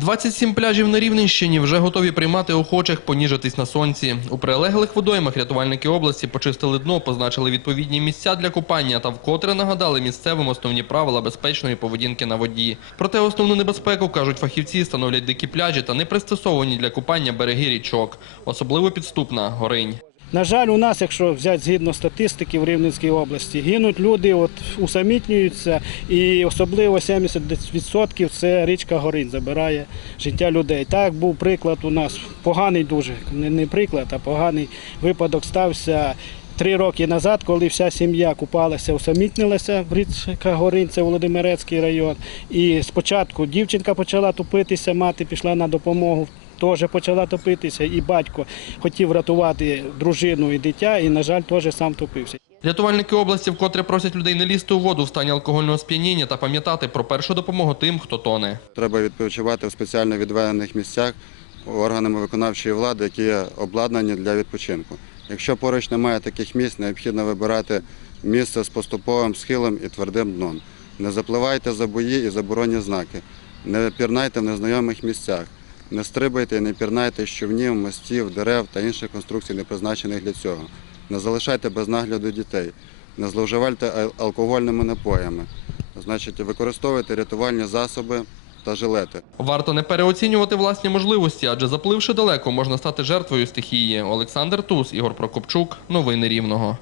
27 пляжів на Рівненщині вже готові приймати охочих поніжитись на сонці. У прилеглих водоймах рятувальники області почистили дно, позначили відповідні місця для купання та вкотре нагадали місцевим основні правила безпечної поведінки на воді. Проте основну небезпеку, кажуть фахівці, становлять дикі пляжі та непристосовані для купання береги річок. Особливо підступна горинь. На жаль, у нас, якщо взяти згідно статистики в Рівненській області, гинуть люди, от усамітнюються, і особливо 70% це річка Горинь забирає життя людей. Так був приклад у нас поганий дуже, не, приклад, а поганий випадок стався. Три роки назад, коли вся сім'я купалася, усамітнилася в річка Горинь, це Володимирецький район. І спочатку дівчинка почала топитися, мати пішла на допомогу теж почала топитися, і батько хотів рятувати дружину і дитя, і, на жаль, теж сам топився. Рятувальники області вкотре просять людей не лізти у воду в стані алкогольного сп'яніння та пам'ятати про першу допомогу тим, хто тоне. Треба відпочивати в спеціально відведених місцях органами виконавчої влади, які є обладнані для відпочинку. Якщо поруч немає таких місць, необхідно вибирати місце з поступовим схилом і твердим дном. Не запливайте за бої і заборонні знаки, не пірнайте в незнайомих місцях, не стрибайте не пірнайте з човнів, мостів, дерев та інших конструкцій, не призначених для цього. Не залишайте без нагляду дітей, не зловживайте алкогольними напоями. Значить, використовуйте рятувальні засоби та жилети. Варто не переоцінювати власні можливості, адже запливши далеко, можна стати жертвою стихії. Олександр Тус, Ігор Прокопчук. Новини Рівного.